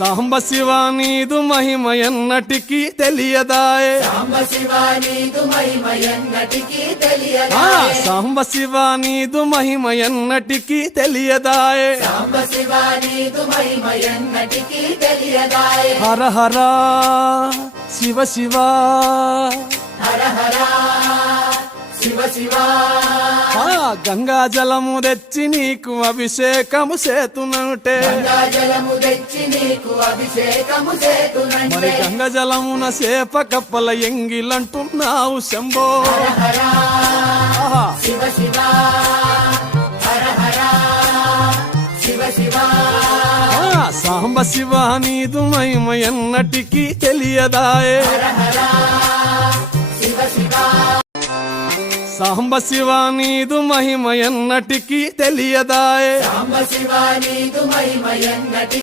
సాంబ శివ నీదు మహిమ ఎన్నటికీ తెలియదాయే సాంబ శివ నీదు మహిమ ఎన్నటికీ ఆ తెలియదాయే సాంబ శివ నీదు మహిమ ఎన్నటికీ తెలియదాయే సాంబ శివ నీదు మహిమ ఎన్నటికీ తెలియదాయే హర హర శివ శివ హర హర శివ శివ ఆ గంగా జలము తెచ్చి నీకు అభిషేకము చేతునంటే గంగాజలము తెచ్చి నీకు అభిషేకము మరి చేతునంటే గంగ జలమున సేప కప్పల ఎంగిలంటున్నావు శంభో హర హర ఆహా. శివ శివ హర హర శివ శివ ఆ సాంబ శివ నీదు మహిమ ఎన్నటికీ తెలియదాయే హర హర శివ శివ సాంబ శివ నీదు మహిమ ఎన్నటికీ తెలియదాయే సాంబ శివ నీదు మహిమ ఎన్నటికీ